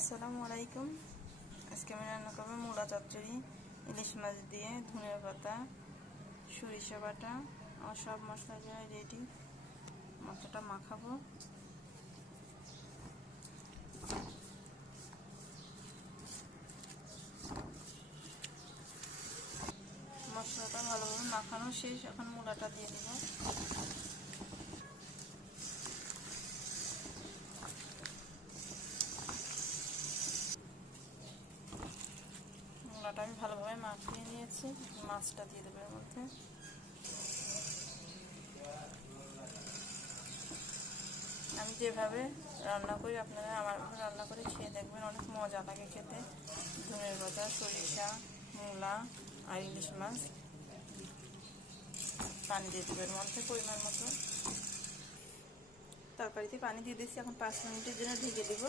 আসসালামু আলাইকুম। আজকে আমি রান্না করবো মূলা চচ্চড়ি, ইলিশ মাছ দিয়ে, ধনিয়া পাতা, সরিষা বাটা। আমার সব মশলা দিয়ে রেডি। মশলাটা মাখাবো। মশলাটা ভালোভাবে মাখানো শেষ। এখন মূলাটা দিয়ে দিব। মূলাটা আমি ভালোভাবে মাখিয়ে নিয়েছি। মাছটা দিয়ে দেবো এর মধ্যে। আমি যেভাবে রান্না করি আপনারা আমার রান্না করে খেয়ে দেখবেন, অনেক মজা লাগে খেতে। ধনিয়া পাতা, সরিষা, মূলা আর ইলিশ মাছ। পানি দিয়ে দেবো এর মধ্যে পরিমাণ মতো। তরকারিতে পানি দিয়ে দিচ্ছি। এখন 5 মিনিটের জন্য ঢেকে দিব।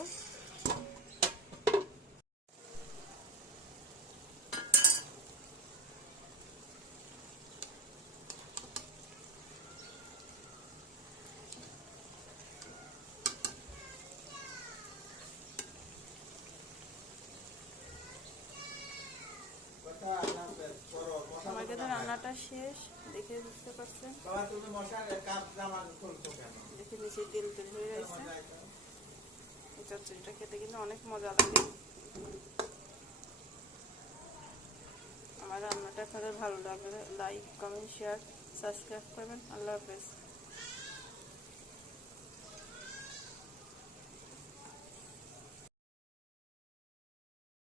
আমার কিন্তু রান্নাটা শেষ, দেখে বুঝতে পারছেন। দেখে নিচে তেল তেল হয়ে গেছে। এই চচ্চড়িটা খেতে কিন্তু অনেক মজা লাগে। আমার রান্নাটা আপনাদের ভালো লাগলে লাইক, কমেন্ট, শেয়ার, সাবস্ক্রাইব করবেন। আল্লাহ হাফেজ।